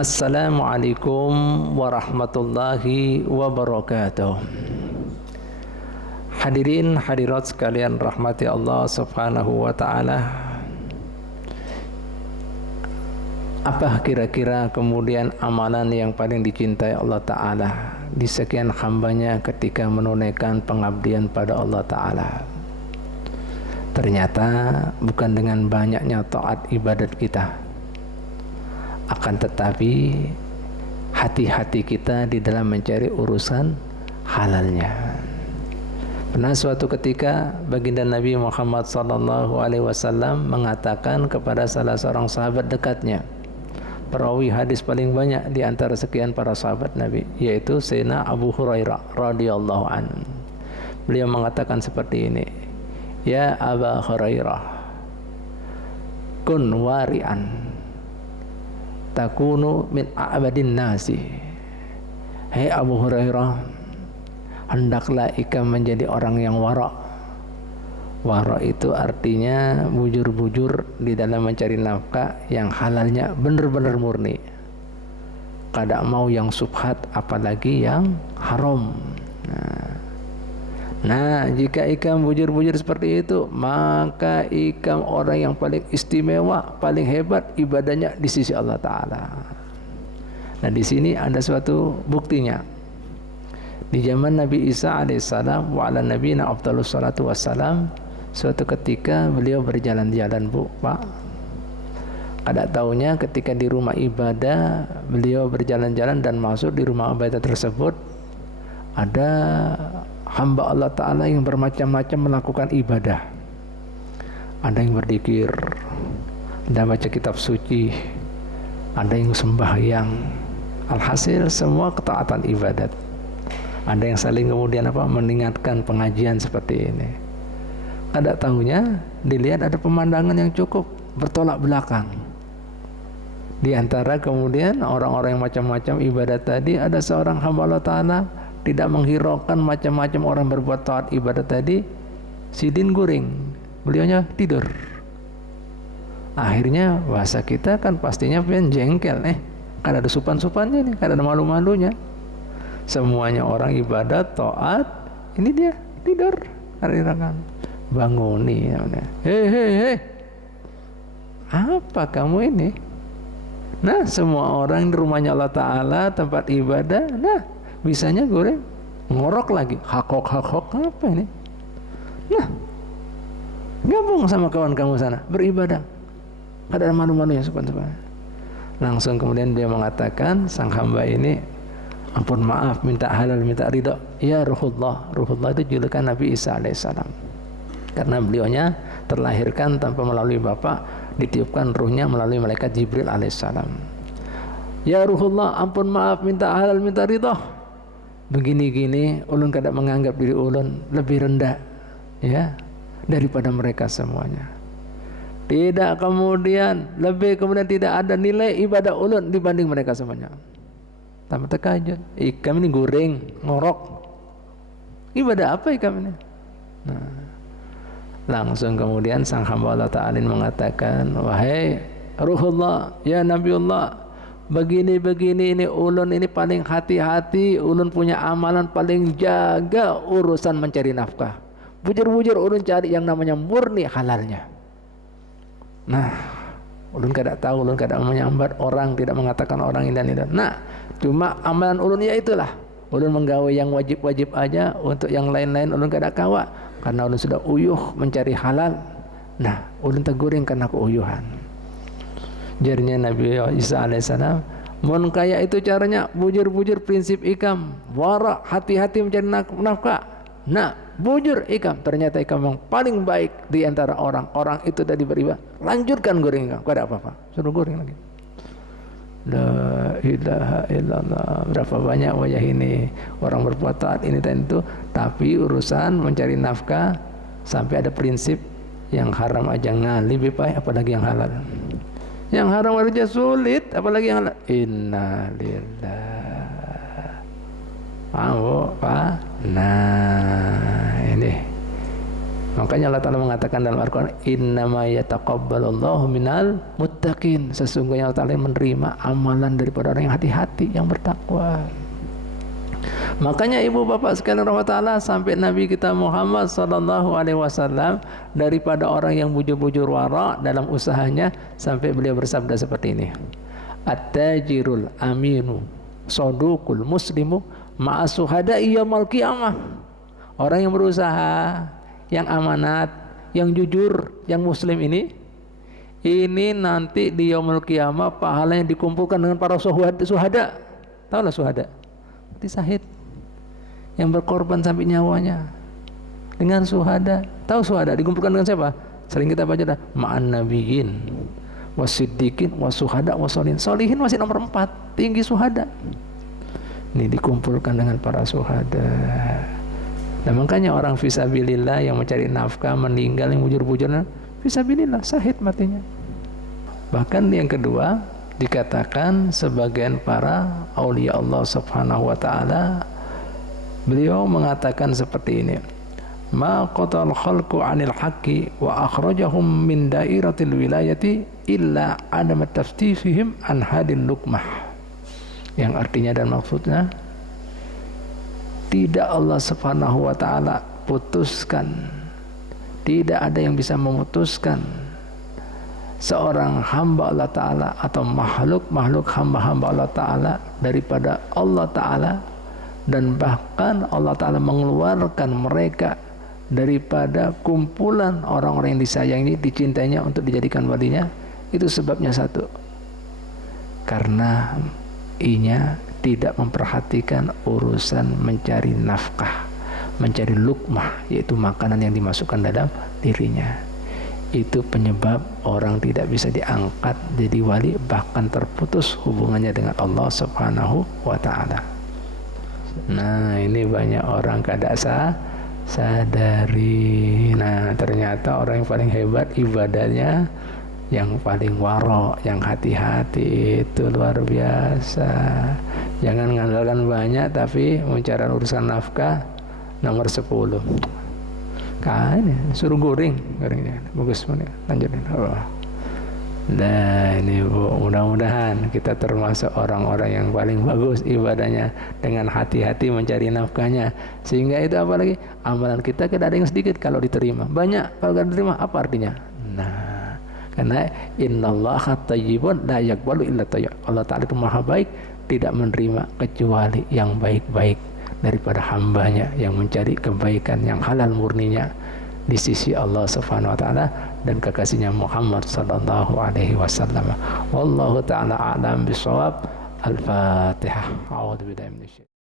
Assalamualaikum warahmatullahi wabarakatuh. Hadirin hadirat sekalian rahmati Allah subhanahu wa ta'ala. Apa kira-kira kemudian amalan yang paling dicintai Allah Ta'ala di sekian hambanya ketika menunaikan pengabdian pada Allah Ta'ala? Ternyata bukan dengan banyaknya taat ibadat kita, akan tetapi hati-hati kita di dalam mencari urusan halalnya. Pernah suatu ketika baginda Nabi Muhammad SAW mengatakan kepada salah seorang sahabat dekatnya, perawi hadis paling banyak di antara sekian para sahabat Nabi, yaitu Sayyidina Abu Hurairah radhiyallahu anhu. Beliau mengatakan seperti ini, "Ya Aba Hurairah, kun wari'an takunu min a'badin nasi." Hei Abu Hurairah, hendaklah ikam menjadi orang yang wara'. Wara' itu artinya bujur-bujur di dalam mencari nafkah yang halalnya benar-benar murni. Kada mau yang subhat apalagi yang haram. Nah, jika ikam bujur-bujur seperti itu, maka ikam orang yang paling istimewa, paling hebat ibadahnya di sisi Allah Ta'ala. Nah, di sini ada suatu buktinya. Di zaman Nabi Isa alaihissalam wa ala nabiyina afdhalus salatu wassalam, suatu ketika beliau berjalan-jalan, Pak. Ada taunya ketika di rumah ibadah beliau berjalan-jalan dan masuk di rumah ibadah tersebut, ada hamba Allah Ta'ala yang bermacam-macam melakukan ibadah. Ada yang berzikir, ada baca kitab suci, ada yang sembahyang. Alhasil semua ketaatan ibadat. Ada yang saling kemudian mengingatkan pengajian seperti ini. Ada tahunya dilihat ada pemandangan yang cukup bertolak belakang. Di antara kemudian orang-orang yang macam-macam ibadat tadi, ada seorang hamba Allah Ta'ala tidak menghiraukan macam-macam orang berbuat taat ibadat tadi, sidin guring, beliaunya tidur. Akhirnya bahasa kita kan pastinya pengen jengkel, kan ada supan-supannya nih, kan ada malu-malunya. Semuanya orang ibadat taat, ini dia tidur. Hari-hari banguni, hei, apa kamu ini? Nah, semua orang di rumahnya Allah Ta'ala, tempat ibadah, nah bisanya goreng, ngorok lagi, hakok apa ini? Nah, gabung sama kawan kamu sana, beribadah. Ada malu-malunya sopan-sopan. Langsung kemudian dia mengatakan, sang hamba ini, ampun maaf, minta halal, minta ridho. Ya Ruhullah, Ruhullah itu julukan Nabi Isa alaihissalam. Karena beliaunya terlahirkan tanpa melalui bapak, ditiupkan ruhnya melalui malaikat Jibril alaihissalam. Ya Ruhullah, ampun maaf, minta halal, minta ridho. Begini-gini, ulun kada menganggap diri ulun lebih rendah, ya, daripada mereka semuanya. Tidak kemudian tidak ada nilai ibadah ulun dibanding mereka semuanya. Tambah terkajut, ikam ini goreng, ngorok. Ibadah apa ikam ini? Nah, langsung kemudian sang hamba Allah Ta'ala mengatakan, wahai Ruhullah, ya Nabiullah, begini-begini ini ulun ini paling hati-hati, ulun punya amalan paling jaga urusan mencari nafkah. Bujur-bujur ulun cari yang namanya murni halalnya. Nah, ulun kada tahu, ulun kada menyambat orang, tidak mengatakan orang ini dan itu. Nah, cuma amalan ulun ya itulah. Ulun menggawe yang wajib-wajib aja, untuk yang lain-lain ulun kada kawa, karena ulun sudah uyuh mencari halal. Nah, ulun teguring karena keuyuhan. Jarinya Nabi Isa alaihissalam, mun kaya itu caranya, bujur-bujur prinsip ikam, wara, hati-hati mencari nafkah. Nah, bujur ikam, ternyata ikam yang paling baik di antara orang-orang itu tadi beribadah. Lanjutkan goreng ikam, kada apa-apa, suruh goreng lagi. La ilaha illallah. Berapa banyak wajah ini orang berbuat taat ini dan itu, tapi urusan mencari nafkah sampai ada prinsip yang haram aja ngali lebih baik, apalagi yang halal. Yang haram aja sulit, apalagi yang halal. Innalillah. Pak. Nah, ini Makanya Allah Ta'ala mengatakan dalam Al-Quran, innama yataqabbalullahu minal muttaqin. Sesungguhnya Allah Ta'ala menerima amalan daripada orang yang hati-hati, yang bertakwa. Makanya ibu bapak sekalian rahmatullah, sampai Nabi kita Muhammad SAW, daripada orang yang bujur-bujur wara dalam usahanya, sampai beliau bersabda seperti ini, at-tajirul aminu sodukul muslimu ma'asuhada'i yaumal qiyamah. Orang yang berusaha, yang amanat, yang jujur, yang muslim ini nanti di yaumul qiyamah pahalanya dikumpulkan dengan para suhada. Tahu lah suhada? Seperti syahid yang berkorban sampai nyawanya, dengan suhada. Tahu suhada dikumpulkan dengan siapa? Sering kita baca dah, ma'an nabiyyin wasiddiqin wasuhada wasolihin. Solihin masih nomor 4, tinggi suhada. Ini dikumpulkan dengan para suhada. Nah makanya orang fisabilillah yang mencari nafkah, meninggal, yang bujur-bujur, fisabilillah, syahid matinya. Bahkan yang kedua, dikatakan sebagian para aulia Allah subhanahu wa ta'ala, beliau mengatakan seperti ini, ma qatal khalqu anil haqqi wa akhrajahum min dairatil wilayati illa adam taftifihim an hadil lukmah. Yang artinya dan maksudnya, tidak Allah subhanahu wa ta'ala putuskan, tidak ada yang bisa memutuskan seorang hamba Allah ta'ala atau makhluk hamba-hamba Allah ta'ala daripada Allah ta'ala, dan bahkan Allah ta'ala mengeluarkan mereka daripada kumpulan orang-orang yang disayangi, dicintainya untuk dijadikan walinya. Itu sebabnya satu, karena inya tidak memperhatikan urusan mencari nafkah, mencari lukmah, yaitu makanan yang dimasukkan dalam dirinya. Itu penyebab orang tidak bisa diangkat jadi wali, bahkan terputus hubungannya dengan Allah subhanahu wa ta'ala. Nah ini banyak orang kada sadari. Nah ternyata orang yang paling hebat ibadahnya, yang paling waro, yang hati-hati, itu luar biasa. Jangan mengandalkan banyak, tapi mencari urusan nafkah nomor 10. Kan suruh goringnya bagus banget. Lanjutin. Nah ini Bu, mudah-mudahan kita termasuk orang-orang yang paling bagus ibadahnya, dengan hati-hati mencari nafkahnya, sehingga itu apalagi amalan kita tidak ada yang sedikit kalau diterima, banyak kalau tidak diterima. Apa artinya? Nah, karena innallaha thayyibun la yaqbalu illa thayyib. Allah Ta'ala itu maha baik, tidak menerima kecuali yang baik-baik daripada hambanya yang mencari kebaikan yang halal murninya di sisi Allah subhanahu wa ta'ala dan kekasihnya Muhammad sallallahu alaihi wasallam. Wallahu ta'ala a'lam bishawab. Al-Fatihah. A'udzu billahi minasyaitonir